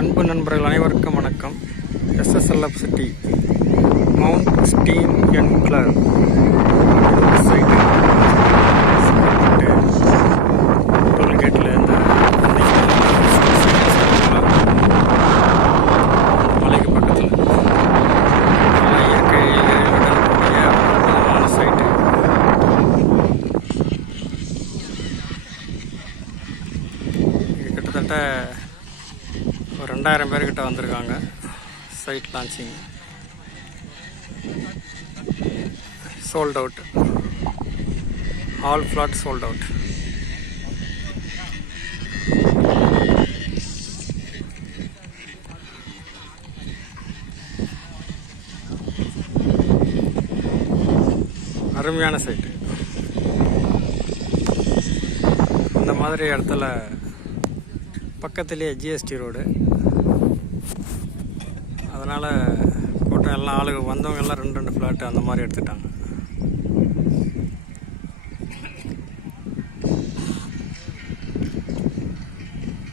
அன்பு நண்பர்கள் அனைவருக்கும் வணக்கம். SSLF சிட்டி மவுண்ட் ஸ்டீம் என்க்ளர் சைட்டு டோல்கேட்டில் இந்த மலைக்கு பக்கத்தில் நல்ல இயற்கை அற்புதமான சைட்டு. இது கிட்டத்தட்ட ஒரு 2000 பேர்கிட்ட வந்திருக்காங்க. Site launching sold out, all flat sold out. அருமையான சைட்டு. இந்த மாதிரி இடத்துல பக்கத்துலேயே ஜிஎஸ்டி ரோடு, அதனால் கூட்டம் எல்லாம் ஆளுங்க வந்தவங்க எல்லாம் 2 ஃப்ளாட்டு அந்த மாதிரி எடுத்துட்டாங்க.